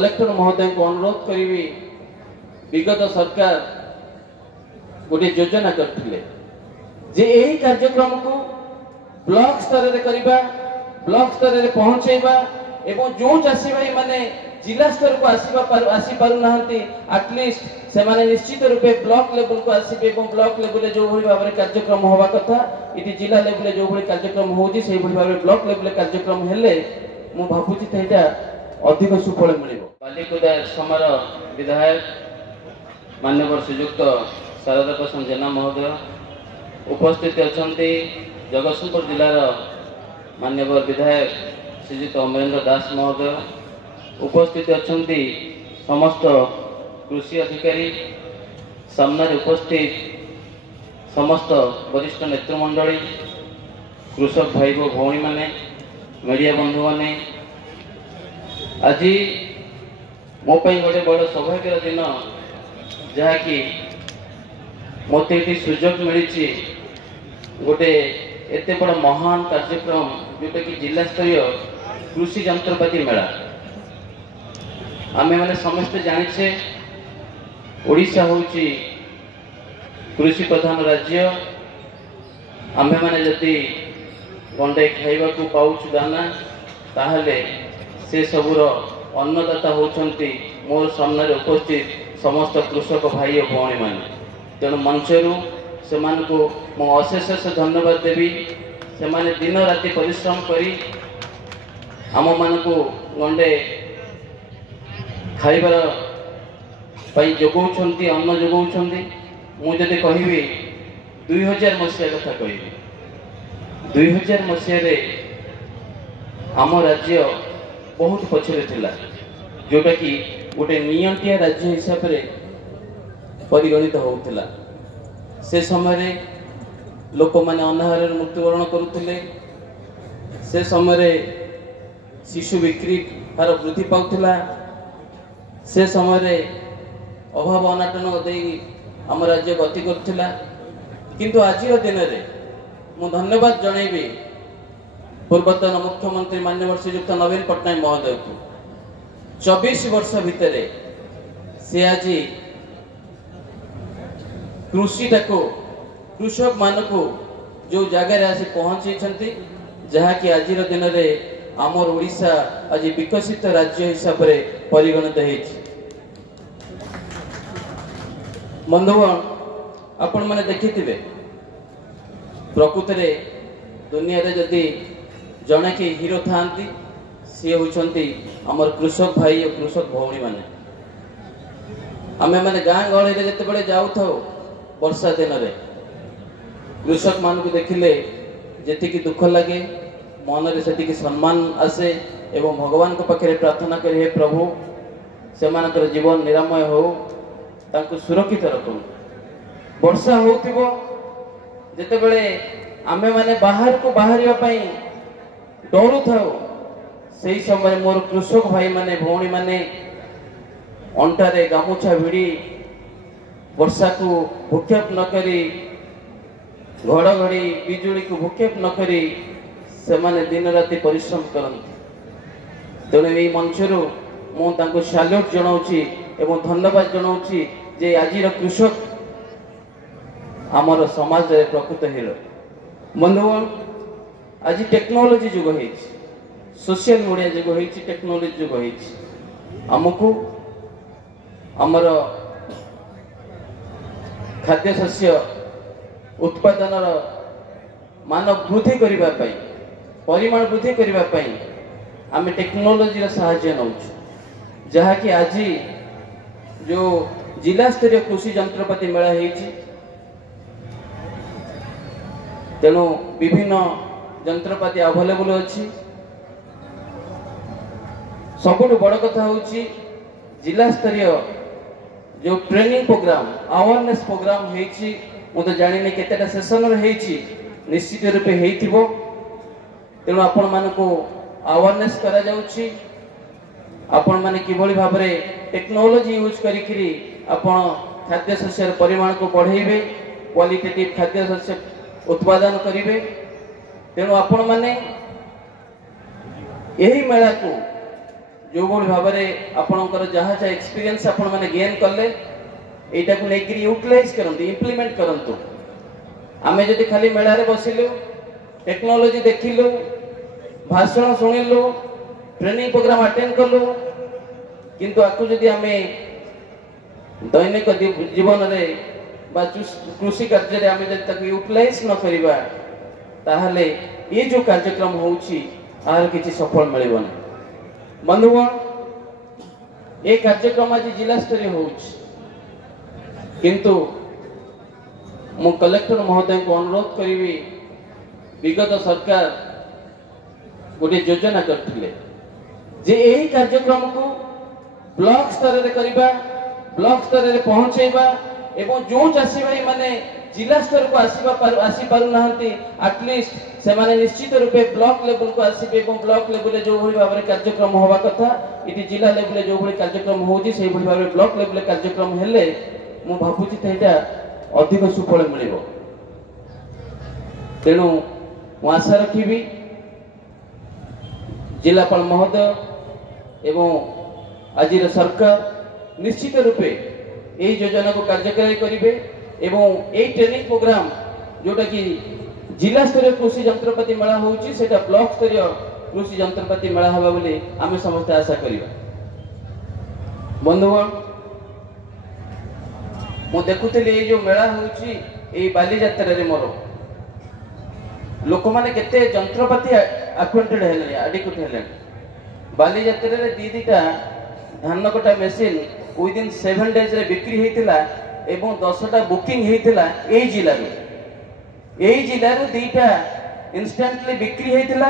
Collector महोदय को अनुरोध करी विगत सरकार गोटे योजना करथिले जे यही कार्यक्रम को ब्लॉक स्तर रे करिबा, ब्लॉक स्तर रे पहुंचेबा एवं जो चाषी भाई माने जिला स्तर को आसी पारु नाहंती एटलिस्ट से माने निश्चित रूपे ब्लॉक लेवल को आसीबे एवं ब्लॉक लेवल जो भली भाबरे कार्यक्रम होवा कथा इति जिला लेवल जो भली कार्यक्रम होउची सेही भली भाबरे ब्लॉक लेवल कार्यक्रम हेले मु भाबुची तेटा अधिक सुफल मिलिबो। बालिकुदा समर विधायक माननीय श्रीयुक्त शारदा प्रसाद जेना महोदय उपस्थित अछंती, जगतसिंहपुर जिलार माननीय विधायक श्रीयुक्त अमरेंद्र दास महोदय उपस्थित अछंती, समस्त कृषि अधिकारी सामने उपस्थित समस्त वरिष्ठ नेतृमंडली, कृषक भाई भौणी माने, मीडिया बंधु माने, आज मो गोटे बड़ सौभाग्यर दिन जहाँकि मत ये सुजोग मिली गोटे एत बड़ महान कार्यक्रम जोटा कि जिला स्तरीय कृषि जंत्रपाति मेला। आमे माने समस्त जानिछे ओडिशा होउची कृषि प्रधान राज्य। आमे माने जदि गंडे खाइबा को पाउछु दाना ताहले से सबुर अन्नदाता होउछंती मोर सामने उपस्थित समस्त कृषक भाई और भौणी माने। तेणु मंचरू से अशेष धन्यवाद देवी। से माने दिन राति परिश्रम करी आम मान को गंडे खाइबार पाई जोगाउछंती, अन्न जोगाउछंती। मुझे कहबी 2000 मसीहा कथा कहबी, 2000 मसीह आम राज्य बहुत पछरे थिला, जोटा कि गोटे नियंटिया राज्य हिसाब से परिगणित होउथिला। से समय लोक माने अनाहार मृत्युवरण करुथिले। से समय शिशु बिक्री हार वृद्धि पाउथिला। से समय अभाव अनाटन दे आम राज्य गति करथिला। किंतु आज दिन में मु धन्यवाद जनइबी पूर्वतन मुख्यमंत्री माननीय श्रीयुक्त नवीन पट्टनायक महोदय को। 24 वर्ष भितर से आज कृषि को कृषक मान को जो जगह आसी पहुंची जहाँकि आज दिन में आमर ओडिशा आज विकसित राज्य हिसाब से परिगणित होती। बंधुगण आपण मैंने देखिथिबे प्रकृत दुनिया रे जदि जड़े कि हीरो था सी होती आमर कृषक भाई और कृषक भौणी माने। आमे माने गाँ गहली रे जते बड़े जाऊ थाओ वर्षा दिन रे कृषक मान को देखिले जेतिकी दुख लगे मन रे सेतिकी सम्मान आसे एवं भगवान को पाखे प्रार्थना करे, हे प्रभु से मानकर जीवन निरामय हो, तांको सुरक्षित रखो। वर्षा होतिबो जेते बड़े आमे माने बाहर को बाहरिया पई डरू थाओ, सही समय मोर कृषक भाई माने भौणी माने अंटारे गामुछा भिड़ी वर्षा को भूक्षेप न करी, घड़घड़ी बिजुली को भूक्षेप न करी से माने दिन राति परिश्रम करती। तेणु यही मंचरू मुझे सैल्यूट जनाऊँगी एवं धन्यवाद जनाऊँगी जे आज कृषक आमर समाज प्रकृत हीरो। बंधुगण आज टेक्नोलोजी जुग हो, सोशल मीडिया जुग हो, टेक्नोलोजी जुग हो। आमको आमर खाद्य शस्य उत्पादन मान वृद्धि करने, परिमाण वृद्धि करने आम टेक्नोलोजी साहाय्य नौ, जहाँकि आज जो जिला स्तरीय कृषि जंत्रपाति मेला होती। तेणु विभिन्न जंत्रपाति अवेलेबल अच्छी। सबुठ बड़ कथा हूँ जिला स्तरीय जो ट्रेनिंग प्रोग्राम अवेयरनेस प्रोग्राम होती, मुझे जानी केतेटा सेसन रही निश्चित रूपे हो। तेणु आपण मान को अवेयरनेस करा जाउछि। आपण माने किभली भाव में टेक्नोलोजी यूज करी आपण खाद्य शस्य परिमाण को बढ़ेबे, क्वालिटेटिव खाद्य शस्य उत्पादन करेंगे। तेणु आपण माने यही मेला को जो भाव में आपणकर जहाँ जहाँ एक्सपीरियंस आपण मैंने गेन कले यहाँ को लेकर यूटिलाइज करते इम्प्लीमेंट करंतु आमे जदि खाली मेला रे बसिलु टेक्नोलॉजी देखिलु भाषण शुणिलु ट्रेनिंग प्रोग्राम अटेंड कलु किंतु आकु जदि आमे दैनिक जीवन रे बा कृषि कार्य रे आमे जदि ताकु यूटिलाइज न करिबा ताहले ये जो कार्यक्रम होउची आर किछि सफल मिलिबनी। बंधुगण ये कार्यक्रम आज जिला स्तरीय होउची किंतु मु कलेक्टर महोदय को अनुरोध करी विगत सरकार गोटे योजना करथिले जे यही कार्यक्रम को ब्लॉक स्तर रे करिबा ब्लॉक स्तर रे पहुंचेबा एवं जो चाषी भाई माने जिला स्तर को आसी पारु नाहंती एटलिस्ट से माने निश्चित रूपे ब्लॉक लेवल को आसीबे एवं ब्लॉक लेवल जो भली भाबरे कार्यक्रम होबा कथा इति जिला लेवल जो भली कार्यक्रम होउची सेही भली भाबरे ब्लॉक लेवल कार्यक्रम हेले मु भाबुची तेटा अधिक सुफल मिलिबो। तेणु मु आशा रखिबी जिलापाल महोदय एवं आजिर सरकार निश्चित रूपे यही योजना को कार्यकारी करेंगे एवं यही ट्रेनिंग प्रोग्राम जोटा कि जिला स्तरीय कृषि जंत्रपाति मेला होउची सेटा ब्लॉक स्तरीय कृषि जंत्रपाति मेला हबा बोली आमे समस्त आशा करिबा। बंधुगण मु देखुतली ये जो मेला होउची ए बाली यात्रा रे मोर लोक माने केते जंत्रपाति अक्वेंटेड हेले एडिक्वेट हेले बाली यात्रा रे दीटा धान कटा मेसिन विदिन 7 डेज रे बिक्री हेतिला एवं 10टा बुकिंग हेतिला एई जिल्ला रो दीटा इंस्टेंटली बिक्री हेतिला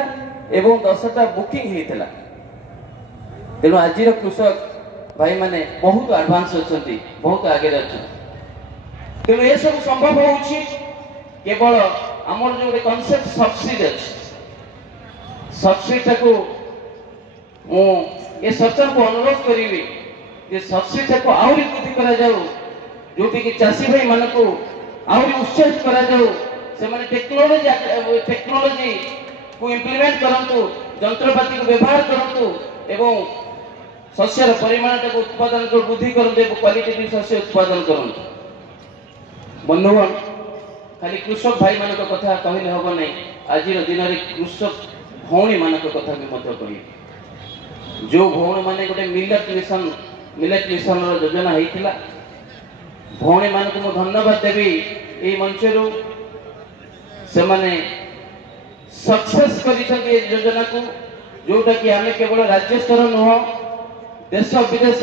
एवं 10टा बुकिंग हेतिला। तेणु आज कृषक भाई माने बहुत एडवांस अछंती बहुत आगे अछंती। तेणु ये सब संभव होउची केवल हमर जो कॉन्सेप्ट सब्सिडी अछि सब्सिडी को मु ये सरकार को अनुरोध करी जे सब्सिडी को आउरी वृद्धि करा जाऊ जोटी कि चाषी भाई मान को आउरी उत्साहित करा जाऊ से माने टेक्नोलॉजी को इम्प्लीमेंट करंतु जंत्रपाति को व्यवहार करंतु एवं शस्यर परिमाण को उत्पादन को वृद्धि करंतु एवं क्वालिटी शस्य उत्पादन करंतु। बंधुगण खाली कृषक भाई मान कथा कहले हबो नै आज दिन रे कृषक भौणी मान कथा भी मत कही जो भौण माने गोटे मिलेट मिशन योजना होता भौणी मान को मु धन्यवाद देवी ये मंच रु से माने सक्सेस करी योजना को जोटा कि आमे केवल राज्य स्तर नुह देश विदेश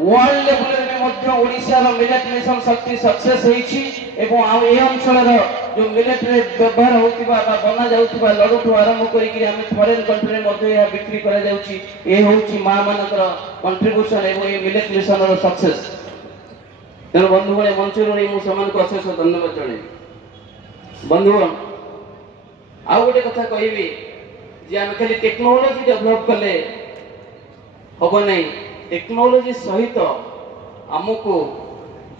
वर्ल्ड लेवल में मध्य ओडिसा रो मिलेट मिशन शक्ति सक्सेस होईछि एवं आ ए अंचल रो जो मिलेट रे व्यवहार होतिबा बा बना जाउतिबा लडुठु आरंभ करी कि आमे फॉरेन कंट्री रे मध्य या बिक्री करा जाउछि ए होउछि मा मानकर कंट्रीब्यूशन एवं ए मिलेट मिशन रो सक्सेस। तेणु बंधुगण मंचर रे मु समान को अशेष धन्यवाद जणे। बंधुगण आ गोटे कथा कहबी जे आमे खाली टेक्नोलॉजी डेवलप कले हबो नै टेक्नोलॉजी सहित आमको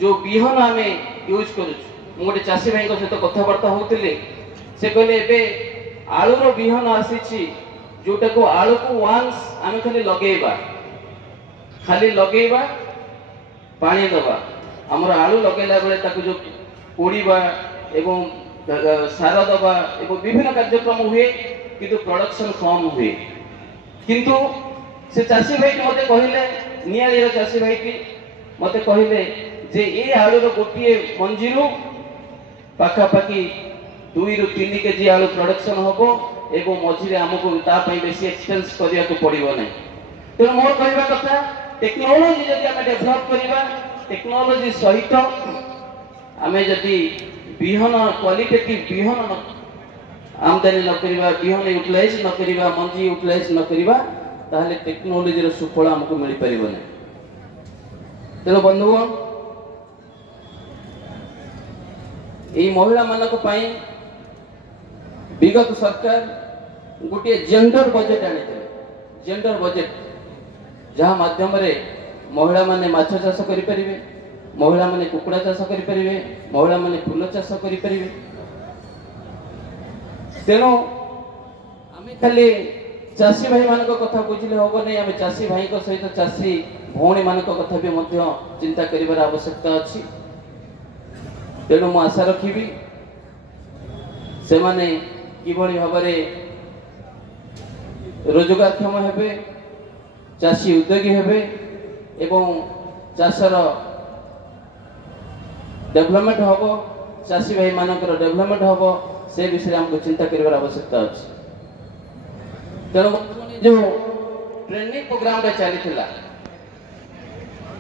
जो बिहन आमे यूज करूछु गोटे चाषी भाई सहित कथबार्ता होते से कहले एबे आलूर बिहन आसी जोटा को आलू को वांस आमे खाली लगेबा पानी दबा हमर आलू लगेला बेले ताकू जो पोड़ीबा एवं सार दबा एवं विभिन्न कार्यक्रम हुए किंतु प्रोडक्शन कम हुए किंतु से चाषी भाई मते कहले नियालीर चाषी भाई की मते कहले जे ए आलूर गोटे मंजीरू पाखापाखि 2 ରୁ 3 केजी आलू प्रोडक्शन होबो एवं मझिरे हमको तापाई बेसी एक्सपेंस करिया को पड़िबो नै। तेणु मोर कहवा कथा टेक्नोलॉजी जदि आमे डेवलप करिबा टेक्नोलॉजी सहित आमे जदि बिहन क्वालिटेटिव बिहन आमदानी न करिबा बिहन यूटिलाइज न करिबा मंजी यूटिलाइज न करिबा ताहले टेक्नोलॉजी रो सुफल हमको मिल परिबो नै। तेणु बंधुगण ये महिला मानक पाई विगत सरकार गोटे जेंडर बजेट आनी जेंडर बजेट जहाँ माध्यम रे महिला माने माछ चाष करि परिबे महिला माने कुकुड़ा चाष करि परिबे महिला माने फूल चाष करि परिबे। तेणु आमे खाली चाषी भाई मान कथा बुझे हम नहीं आम चाषी भाई सहित चाषी भौणी मान कथा भी चिंता कर आवश्यकता अच्छी। तेणु मु आशा रखी से माने किभली भाव रोजगारक्षम हेबे, चाषी उद्योगी हेबे एवं चाषर डेवलपमेंट हम, चाषी भाई मानकर डेवलपमेंट हम, से विषय हमको चिंता कर आवश्यकता अच्छी। तेणु जो ट्रेनिंग प्रोग्राम चली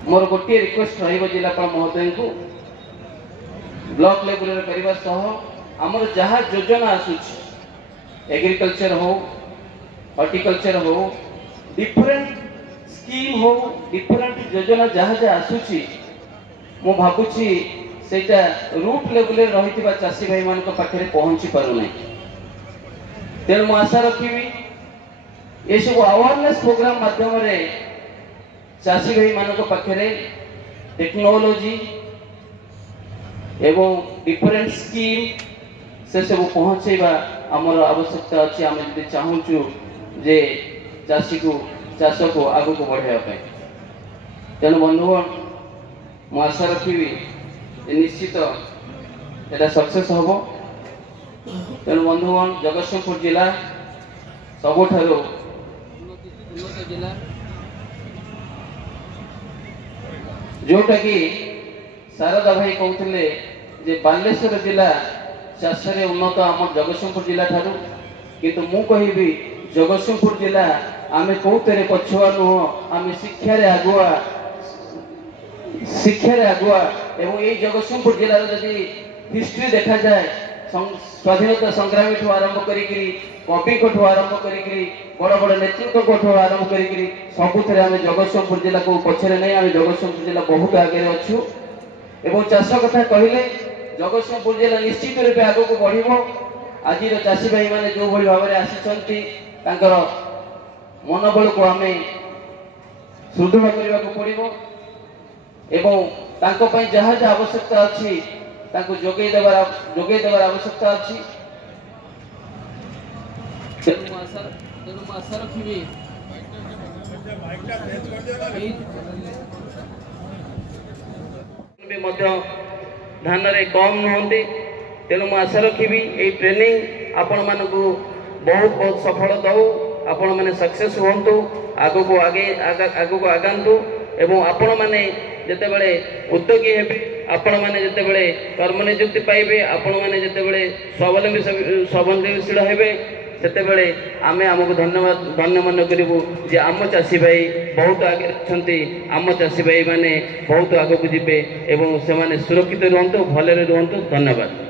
मोर गोटे रिक्वेस्ट रजिलापाल महोदय को ब्लॉक लेवल करने सह आमर जहाँ योजना आसूची एग्रीकल्चर हो, हॉर्टिकल्चर हो, डिफरेंट स्कीम हो, डिफरेंट योजना जहाँ जहाँ आसूची मु भावुची सेटा रूट लेवल रही चाषी भाई मान पाखे पहुंची पारना। तेणु मु आशा रखी ये सब अवेयरनेस प्रोग्राम माध्यम चाषी भाई मान पाखे टेक्नोलोजी एवं डिफरेंट स्कीम से सब पहुँचेबा आमर आवश्यकता अच्छी। आम जब चाहूँ जे चाषी को चाष को आग को बढ़ाई। तेणु बंधुगण मु आशा रखी निश्चित एटा सक्सेस हम। तेणु बंधुगण जगतसिंहपुर जिला सबुठारु उन्नत जिला जोटा कि शारदा भाई कहते जे बालेश्वर जिला चाष उन्नत आम जगतसिंहपुर जिला ठारू, किंतु मु कहि जगतसिंहपुर जिला आमे कौतरे पछुआ नुह, आमे शिक्षारे आगुआ एवं ये जगतसिंहपुर जिलार जदि हिस्ट्री देखा जाए स्वाधीनता संग्रामी ठू आरंभ करी कवि ठू आरंभ करी बड़ बड़ नेतृत्व ठू आरंभ करी सबुथ आम जगतसिंहपुर जिला को पछरे नहीं, आम जगतसिंहपुर जिला बहुत आगे अच्छु। एवं चाष कथा कहले जगतसिंहपुर जिला निश्चित रूपे आग को बढ़। आज चाषी भाई मैंने जो भाई भाव आसी मनोबल को आम सुदृढ़ करने को पड़ो एवं जहाँ जहाँ आवश्यकता अच्छी जोगे देवार आवश्यकता अच्छी। आशा रखी धान रे कम नुहति। तेणु मु आशा रखी ये ट्रेनिंग आपण मानकु बहुत बहुत सफल दऊ, आपण माने सक्सेस होंतु, आगो को आगांतु एवं आपण माने जेतेबेले उद्योगी हेबे, आपण माने जेतेबेले कर्म नियुक्ति पाइबे, आपण माने जेतेबेले स्वावलंबीशील हेबे, सेतेबेले आमे आमको धन्य मन करिबु जे आम चाषी भाई बहुत आगे अछंती, आम चाषी भाई माने बहुत आगो को जिबे एवं से माने सुरक्षित रहंतु, भलरे रहंतु। धन्यवाद।